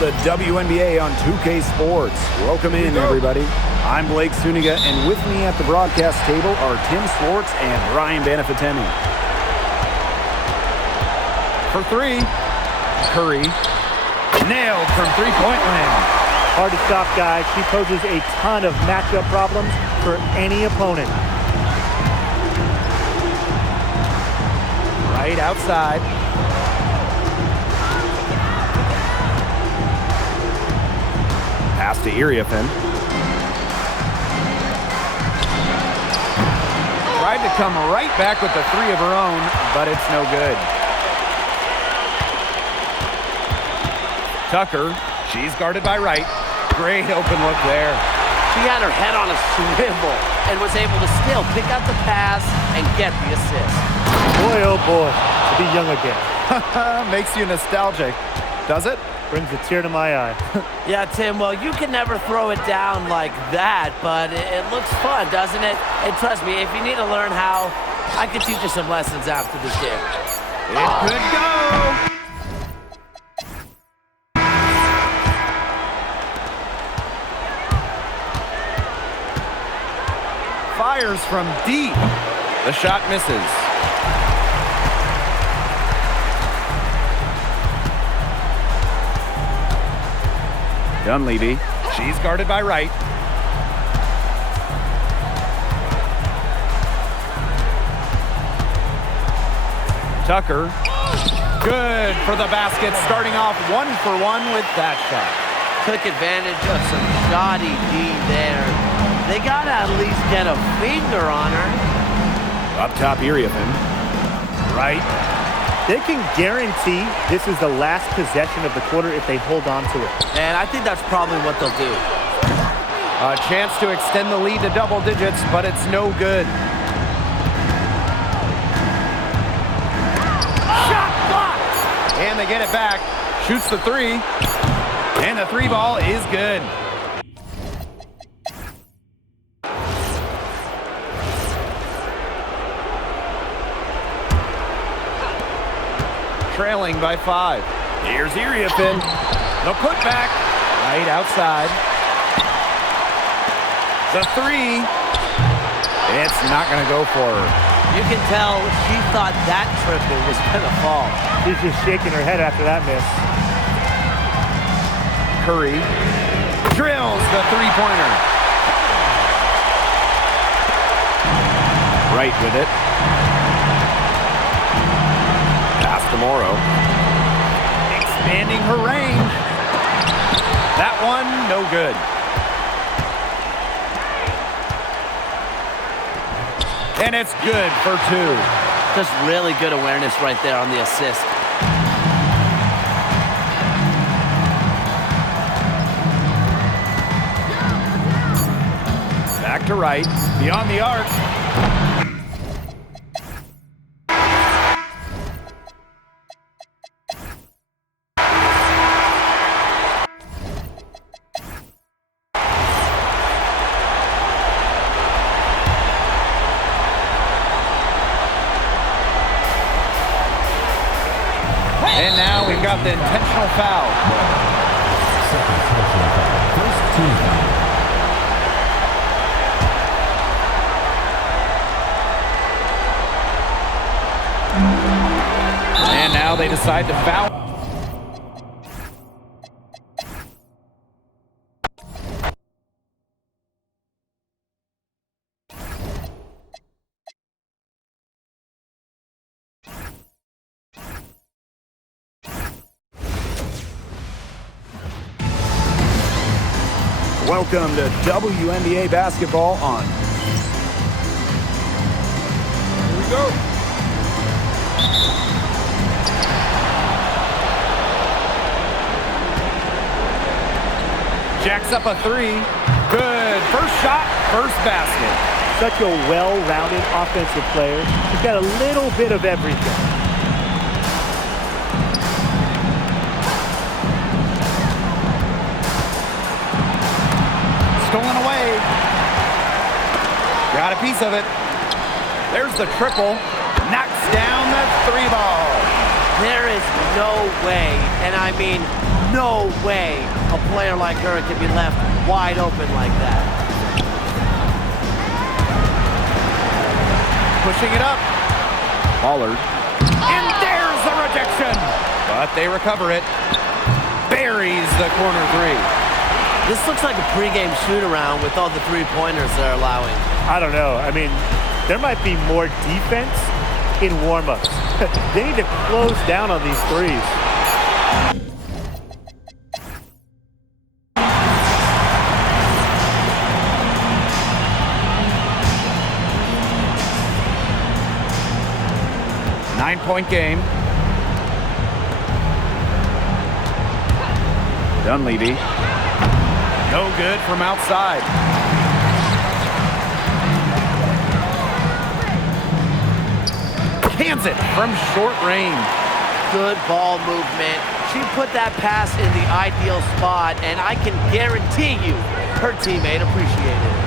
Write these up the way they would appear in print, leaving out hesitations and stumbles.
the WNBA on 2K Sports. Welcome in, everybody. I'm Blake Suniga, and with me at the broadcast table are Tim Swartz and Brian Banafitemi. For three, Curry. Nailed from three-point land. Hard to stop, guys. She poses a ton of matchup problems for any opponent. Right outside. Pass to Iriafen. Tried to come right back with the three of her own, but it's no good. Tucker, she's guarded by Wright. Great open look there. She had her head on a swivel and was able to still pick out the pass and get the assist. Boy, oh boy, to be young again. Makes you nostalgic, does it? Brings a tear to my eye. Yeah, Tim, well, you can never throw it down like that, but it looks fun, doesn't it? And trust me, if you need to learn how, I could teach you some lessons after this game. It could go! Fires from deep. The shot misses. Dunleavy. She's guarded by Wright. Tucker. Good for the basket. Starting off 1-for-1 with that shot. Took advantage of some shoddy D there. They got to at least get a finger on her. Up top, Iriafen. Right. They can guarantee this is the last possession of the quarter if they hold on to it. And I think that's probably what they'll do. A chance to extend the lead to double digits, but it's no good. Shot blocked! And they get it back. Shoots the three. And the three ball is good. Trailing by 5. Here's Iriafen. The putback. Right outside. The three. It's not going to go for her. You can tell she thought that triple was going to fall. She's just shaking her head after that miss. Curry drills the three-pointer. Right with it. Tomorrow. Expanding her range. That one, no good. And it's good for 2. Just really good awareness right there on the assist. Back to Wright. Beyond the arc. And now we've got the intentional foul. Second personal foul. First team foul. And now they decide to foul. Welcome to WNBA basketball on. Here we go. Jacks up a three. Good. First shot, first basket. Such a well-rounded offensive player. She's got a little bit of everything. Stolen away. Got a piece of it. There's the triple. Knocks down the three ball. There is no way, and I mean no way a player like her can be left wide open like that. Pushing it up. Pollard. And there's the rejection. But they recover it. Buries the corner three. This looks like a pregame shoot-around with all the three-pointers they're allowing. I don't know. I mean, there might be more defense in warm-ups. They need to close down on these threes. Nine-point game. Dunleavy. No good from outside. Cans it from short range. Good ball movement. She put that pass in the ideal spot, and I can guarantee you her teammate appreciated it.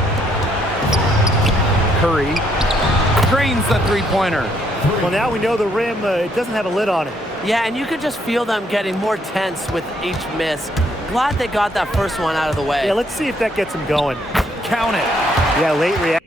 Curry drains the three-pointer. Well, now we know the rim, it doesn't have a lid on it. Yeah, and you could just feel them getting more tense with each miss. Glad they got that first one out of the way. Yeah, let's see if that gets them going. Count it. Yeah, late reaction.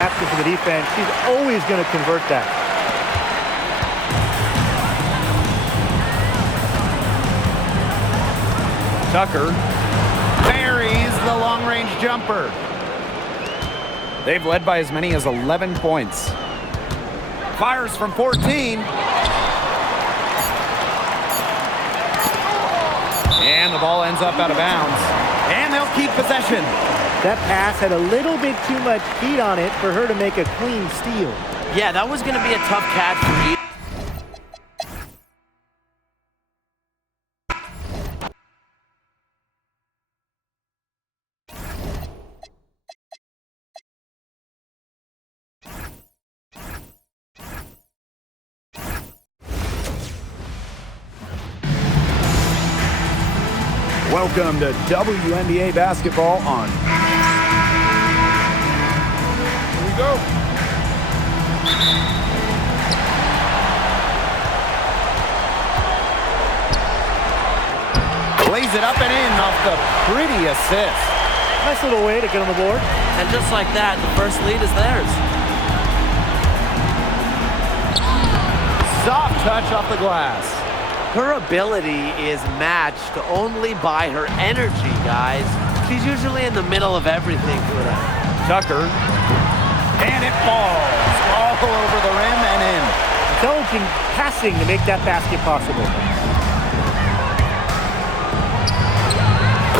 After for the defense, he's always going to convert that. Tucker buries the long-range jumper. They've led by as many as 11 points. Fires from 14. And the ball ends up out of bounds. And they'll keep possession. That pass had a little bit too much heat on it for her to make a clean steal. Yeah, that was going to be a tough catch for you. Welcome to WNBA basketball on. Here we go. Lays it up and in off the pretty assist. Nice little way to get on the board. And just like that, the first lead is theirs. Soft touch off the glass. Her ability is matched only by her energy, guys. She's usually in the middle of everything for them. Tucker. And it falls all over the rim and in. Intelligent passing to make that basket possible.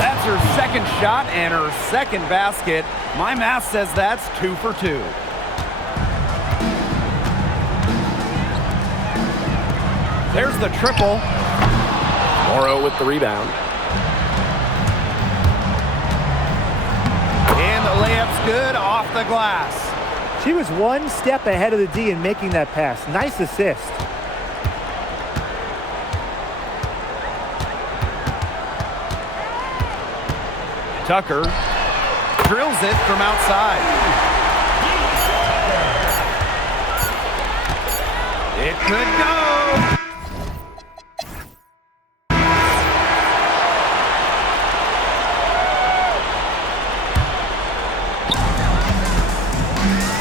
That's her second shot and her second basket. My math says that's 2 for 2. There's the triple. Morrow with the rebound. And the layup's good off the glass. She was one step ahead of the D in making that pass. Nice assist. Tucker drills it from outside. It could go.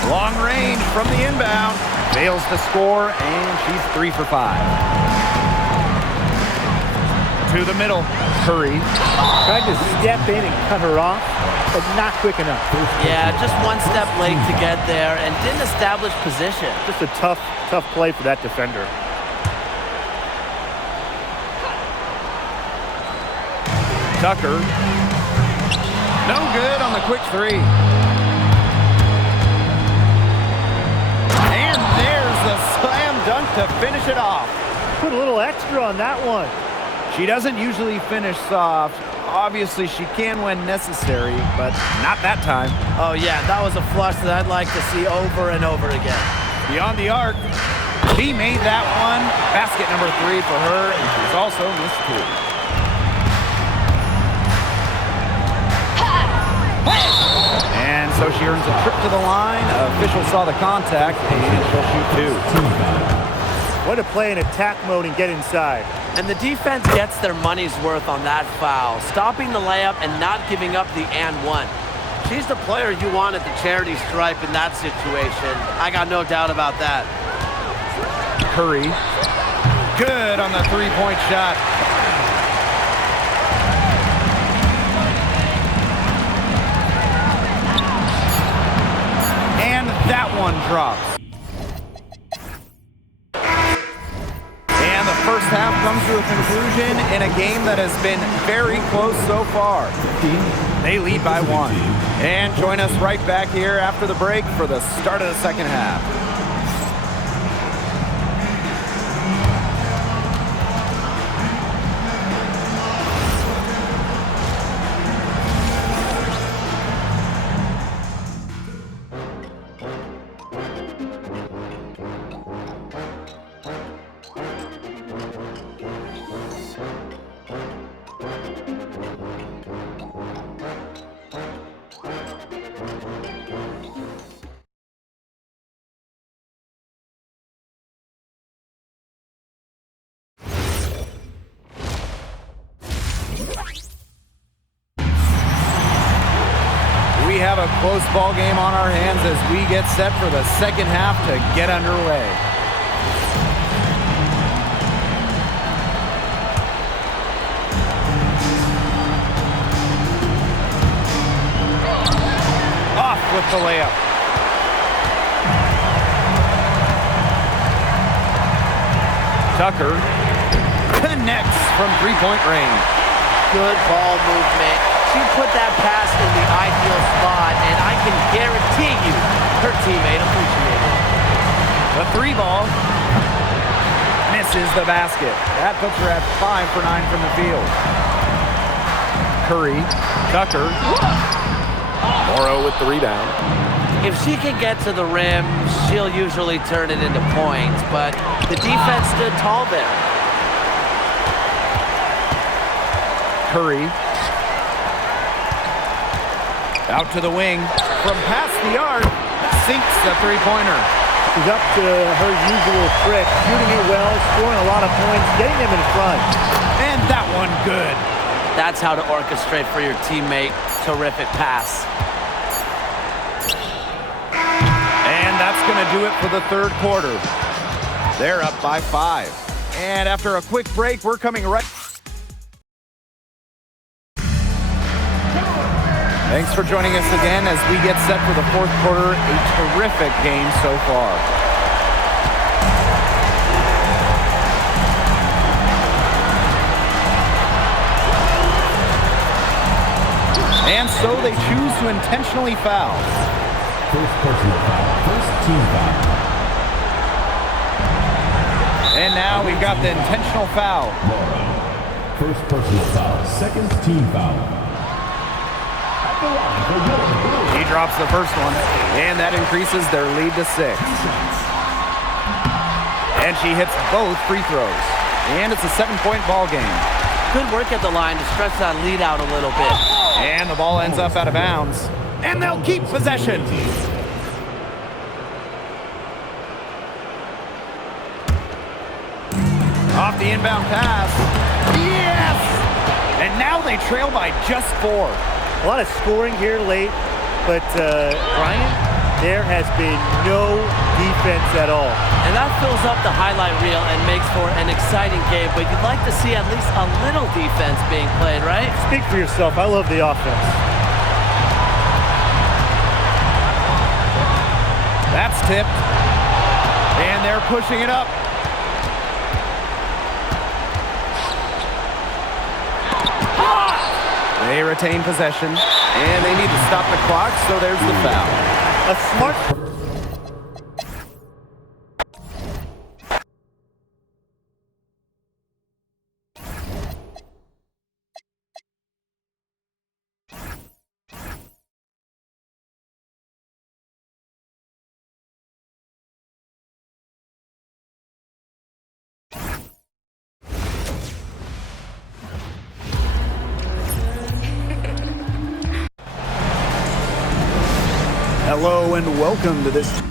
Long range from the inbound. Fails to score, and she's 3 for 5. To the middle. Curry. Tried to step in and cut her off, but not quick enough. Yeah, just one step late to get there and didn't establish position. Just a tough play for that defender. Tucker. No good on the quick three. And there's the slam dunk to finish it off. Put a little extra on that one. She doesn't usually finish soft. Obviously, she can when necessary, but not that time. Oh, yeah, that was a flush that I'd like to see over and over again. Beyond the arc, she made that one. Basket number 3 for her, and she's also missed 2. And so she earns a trip to the line. Official saw the contact, and she'll shoot 2. What a play in attack mode and get inside. And the defense gets their money's worth on that foul, stopping the layup and not giving up the and one. She's the player you want at the charity stripe in that situation. I got no doubt about that. Curry. Good on the three-point shot. And that one drops. And the first half comes to a conclusion in a game that has been very close so far. They lead by 1. And join us right back here after the break for the start of the second half. have a close ball game on our hands as we get set for the second half to get underway. Off with the layup. Tucker connects from three-point range. Good ball movement. She put that pass in the ideal spot, and I can guarantee you her teammate appreciated it. The three ball misses the basket. That puts her at 5 for 9 from the field. Curry, Tucker. Morrow with the rebound. If she can get to the rim, she'll usually turn it into points, but the defense stood tall there. Curry. Out to the wing. From past the arc, sinks the three-pointer. She's up to her usual trick, shooting it well, scoring a lot of points, getting them in front. And that one good. That's how to orchestrate for your teammate. Terrific pass. And that's going to do it for the third quarter. They're up by 5. And after a quick break, we're coming right... Thanks for joining us again as we get set for the fourth quarter. A terrific game so far. And so they choose to intentionally foul. First personal foul. First team foul. And now we've got the intentional foul. Morrow. First personal foul. Second team foul. He drops the first one, and that increases their lead to 6. And she hits both free throws. And it's a 7-point ball game. Good work at the line to stretch that lead out a little bit. And the ball ends up out of bounds. And they'll keep possession. Off the inbound pass. Yes! And now they trail by just 4. A lot of scoring here late, but Brian, there has been no defense at all. And that fills up the highlight reel and makes for an exciting game, but you'd like to see at least a little defense being played, right? Speak for yourself. I love the offense. That's tipped. And they're pushing it up. They retain possession, and they need to stop the clock, so there's the foul. A smart... Hello and welcome to this.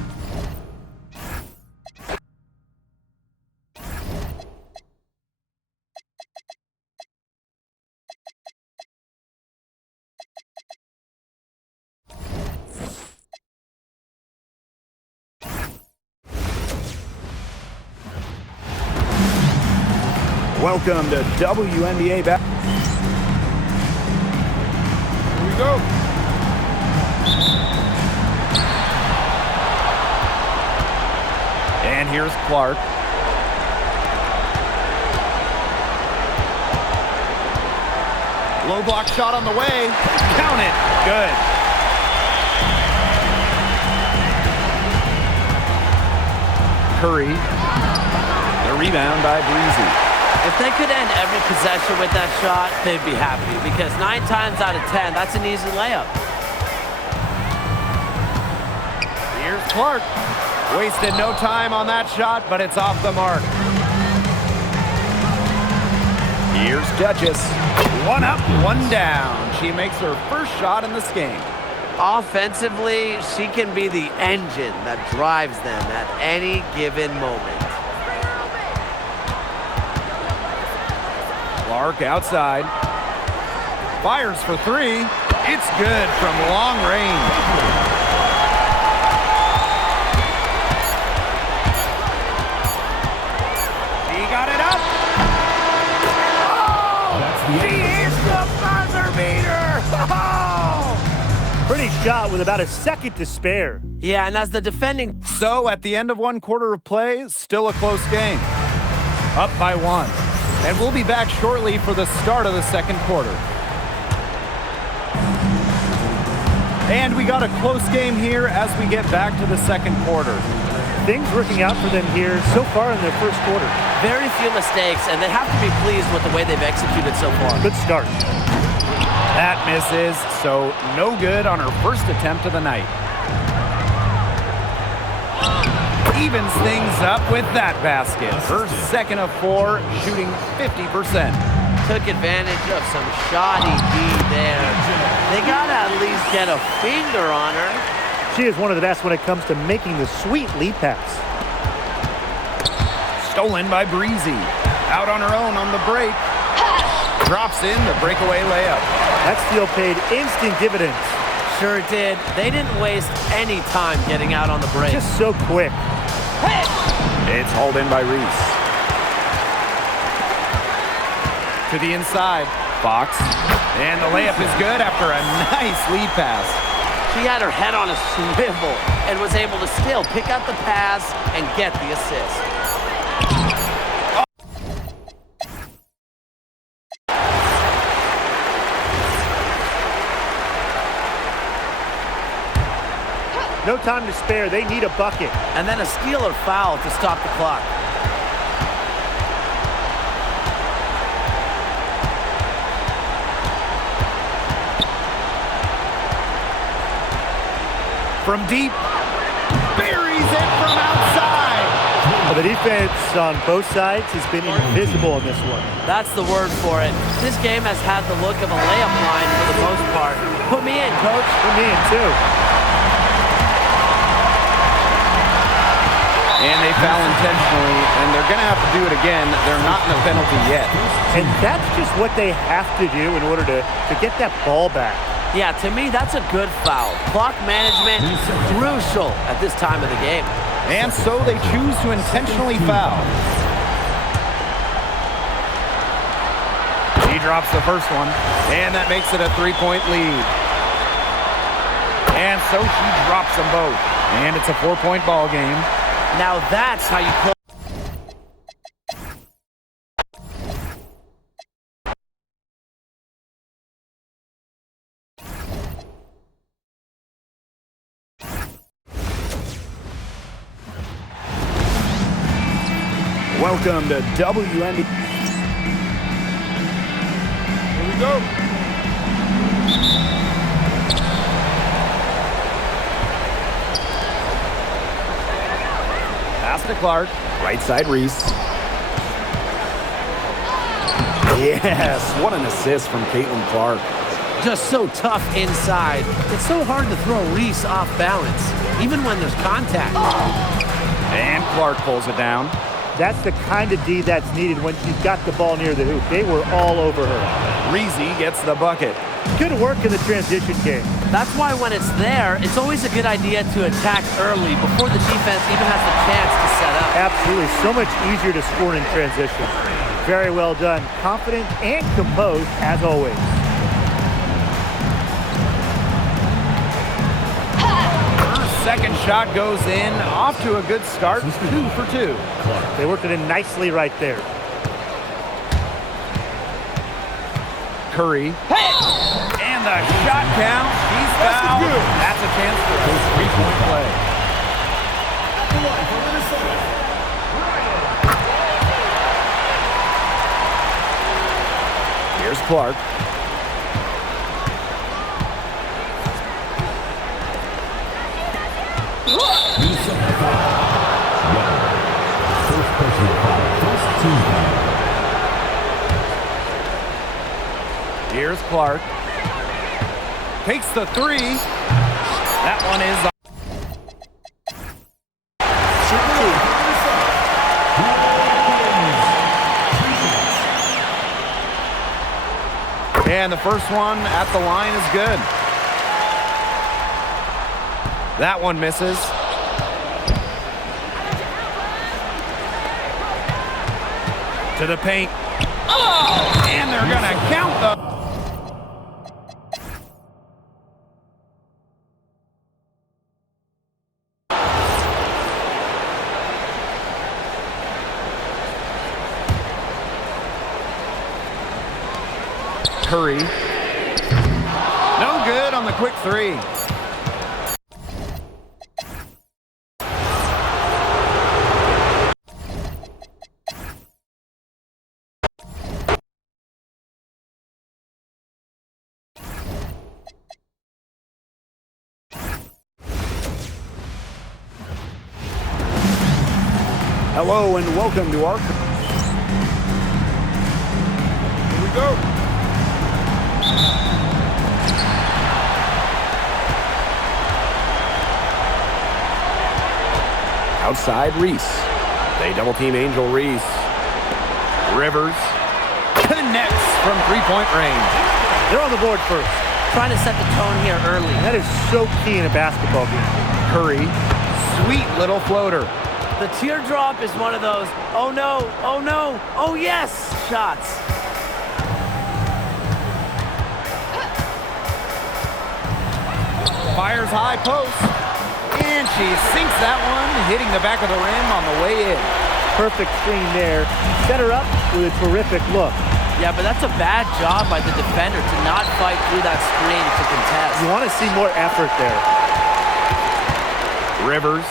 Welcome to WNBA back. Here we go. And here's Clark. Low block shot on the way. Count it. Good. Curry. The rebound by Breezy. If they could end every possession with that shot, they'd be happy, because 9 times out of 10, that's an easy layup. Here's Clark. Wasted no time on that shot, but it's off the mark. Here's Duchess. 1 up, 1 down. She makes her first shot in this game. Offensively, she can be the engine that drives them at any given moment. Clark outside. Fires for 3. It's good from long range. He got it up. Oh! She is the buzzer beater! Oh! Pretty shot with about a second to spare. Yeah, and as the defending... So at the end of one quarter of play, still a close game. Up by 1. And we'll be back shortly for the start of the second quarter. And we got a close game here as we get back to the second quarter. Things working out for them here so far in their first quarter. Very few mistakes, and they have to be pleased with the way they've executed so far. Good start. That misses, so no good on her first attempt of the night. Evens things up with that basket. Her second of 4, shooting 50%. Took advantage of some shoddy D there. They got to at least get a finger on her. She is one of the best when it comes to making the sweet lead pass. Stolen by Breezy. Out on her own on the break. Drops in the breakaway layup. That steal paid instant dividends. Sure did. They didn't waste any time getting out on the break. Just so quick. It's hauled in by Reese. To the inside. Fox. And the layup is good after a nice lead pass. She had her head on a swivel and was able to still pick out the pass and get the assist. No time to spare. They need a bucket. And then a steal or foul to stop the clock. From deep, buries it from outside. Well, the defense on both sides has been invisible in this one. That's the word for it. This game has had the look of a layup line for the most part. Put me in, coach. Put me in, too. And they foul intentionally, and they're going to have to do it again. They're not in the penalty yet. And that's just what they have to do in order to get that ball back. Yeah, to me, that's a good foul. Clock management, crucial at this time of the game. And so they choose to intentionally foul. He drops the first one, and that makes it a 3-point lead. And so she drops them both. And it's a 4-point ball game. Now that's how you close. Welcome to WNBA. Here we go. Pass to Clark. Right side, Reese. Yes, what an assist from Caitlin Clark. Just so tough inside. It's so hard to throw Reese off balance, even when there's contact. And Clark pulls it down. That's the kind of D that's needed when she's got the ball near the hoop. They were all over her. Reezy gets the bucket. Good work in the transition game. That's why when it's there, it's always a good idea to attack early before the defense even has the chance to set up. Absolutely. So much easier to score in transition. Very well done. Confident and composed as always. Second shot goes in, off to a good start, 2 for 2. They worked it in nicely right there. Curry. And the shot count, he's fouled. That's a chance for a 3-point play. Here's Clark. Here's Clark. Takes the 3. That one is on. And the first one at the line is good. That one misses. To the paint. Oh, and they're going to count the... Curry. No good on the quick three. Hello and welcome to our... Here we go. Outside Reese. They double team Angel Reese. Rivers Connects from three-point range. They're on the board first. Trying to set the tone here early. That is so key in a basketball game. Curry. Sweet little floater. The teardrop is one of those, oh no, oh yes, shots. Fires high post. And she sinks that one, hitting the back of the rim on the way in. Perfect screen there. Set her up with a terrific look. Yeah, but that's a bad job by the defender to not fight through that screen to contest. You want to see more effort there. Rivers.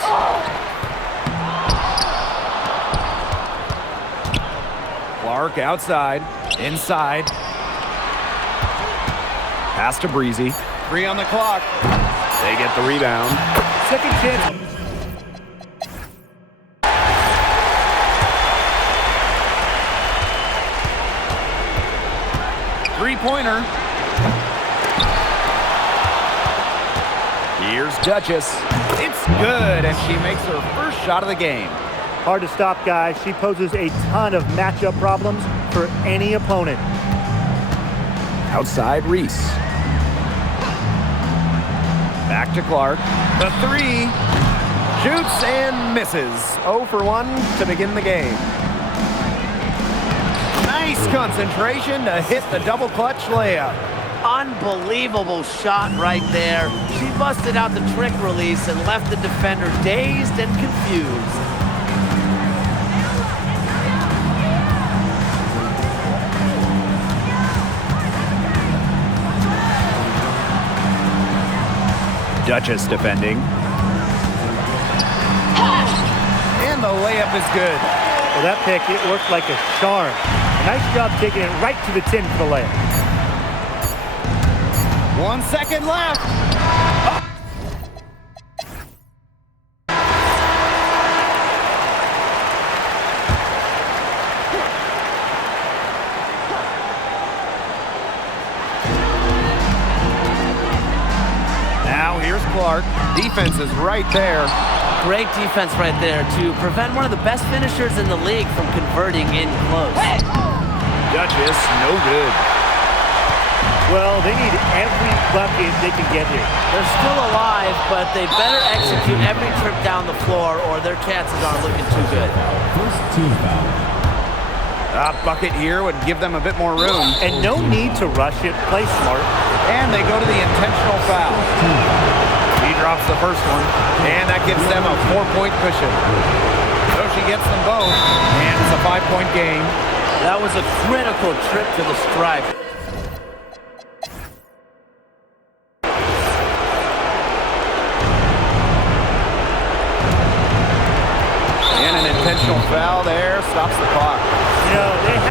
Clark outside, inside. Pass to Breezy. 3 on the clock. They get the rebound. Second chance. Three-pointer. Here's Duchess. It's good, and she makes her first shot of the game. Hard to stop, guys. She poses a ton of matchup problems for any opponent. Outside Reese. Back to Clark. The three. Shoots and misses. 0 for 1 to begin the game. Nice concentration to hit the double clutch layup. Unbelievable shot right there. She busted out the trick release and left the defender dazed and confused. Duchess defending. And the layup is good. Well, that pick, it worked like a charm. Nice job taking it right to the tin for the layup. 1 second left. Oh. Now here's Clark. Defense is right there. Great defense right there to prevent one of the best finishers in the league from converting in close. Duchess, no good. Well, they need every bucket they can get here. They're still alive, but they better execute every trip down the floor or their chances aren't looking too good. First team foul. A bucket here would give them a bit more room. And no need to rush it. Play smart. And they go to the intentional foul. He drops the first one, and that gives them a 4-point cushion. So she gets them both, and it's a 5-point game. That was a critical trip to the stripe. And an intentional foul there stops the clock. You know, they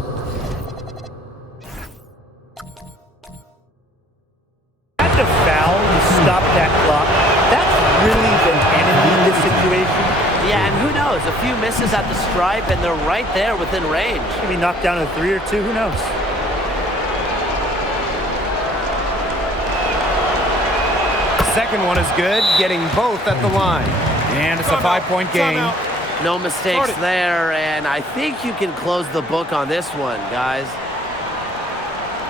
had to foul to stop that clock. That's really the enemy in this situation. Yeah, and who knows? A few misses at the stripe, and they're right there within range. Maybe knocked down a 3 or 2. Who knows? Second one is good, getting both at the line. And it's a 5-point game. No mistakes there, and I think you can close the book on this one, guys.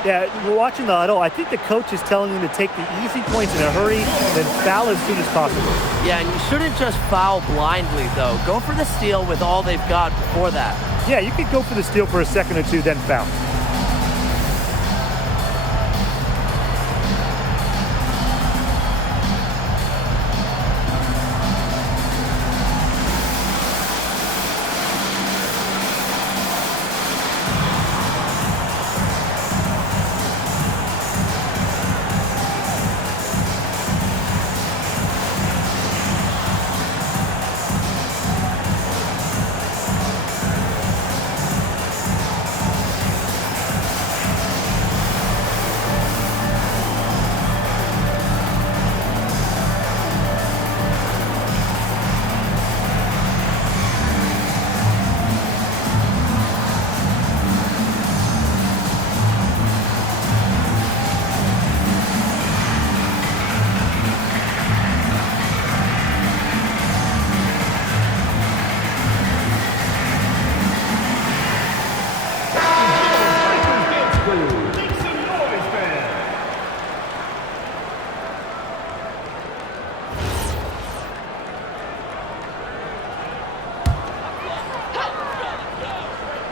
Yeah, we're watching the huddle. I think the coach is telling them to take the easy points in a hurry, then foul as soon as possible. Yeah, and you shouldn't just foul blindly, though. Go for the steal with all they've got before that. Yeah, you could go for the steal for a second or two, then foul.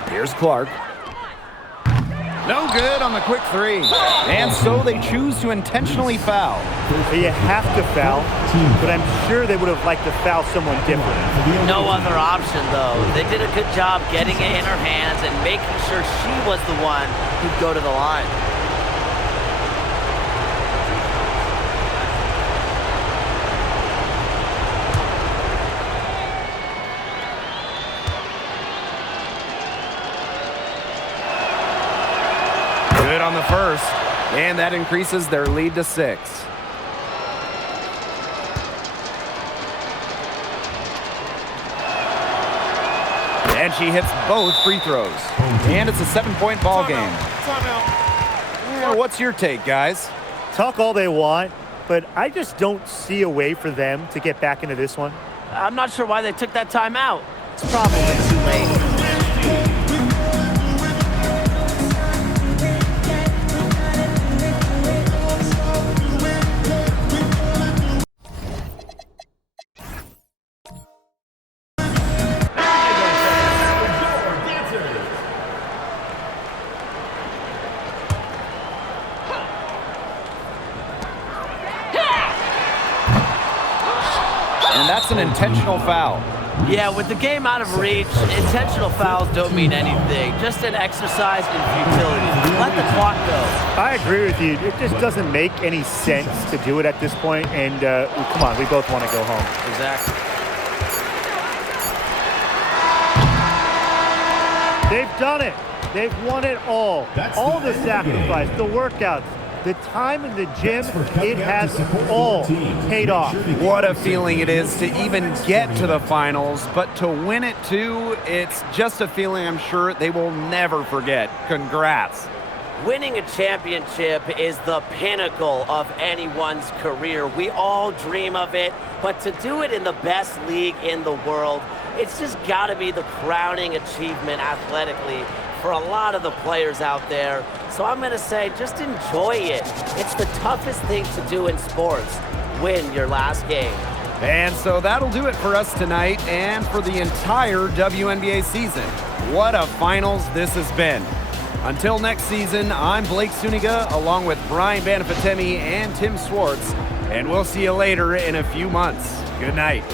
Here's Clark. No good on the quick three. And so they choose to intentionally foul. You have to foul, but I'm sure they would have liked to foul someone different. No other option, though. They did a good job getting it in her hands and making sure she was the one who'd go to the line. Good on the first, and that increases their lead to 6. And she hits both free throws. And it's a 7-point ball game. Yeah, what's your take, guys? Talk all they want, but I just don't see a way for them to get back into this one. I'm not sure why they took that timeout. It's probably too late. And that's an intentional foul. Yeah, with the game out of reach, intentional fouls don't mean anything. Just an exercise in futility. Let the clock go. I agree with you. It just doesn't make any sense to do it at this point. And come on, we both want to go home. Exactly. They've done it. They've won it all. All the sacrifice, the workouts, the time in the gym, it has all paid off. What a feeling it is to even get to the finals, but to win it too, it's just a feeling I'm sure they will never forget. Congrats. Winning a championship is the pinnacle of anyone's career. We all dream of it, but to do it in the best league in the world, it's just got to be the crowning achievement athletically for a lot of the players out there. So I'm going to say just enjoy it. It's the toughest thing to do in sports. Win your last game. And so that'll do it for us tonight and for the entire WNBA season. What a finals this has been. Until next season, I'm Blake Suniga along with Brian Banafitemi and Tim Swartz, and we'll see you later in a few months. Good night.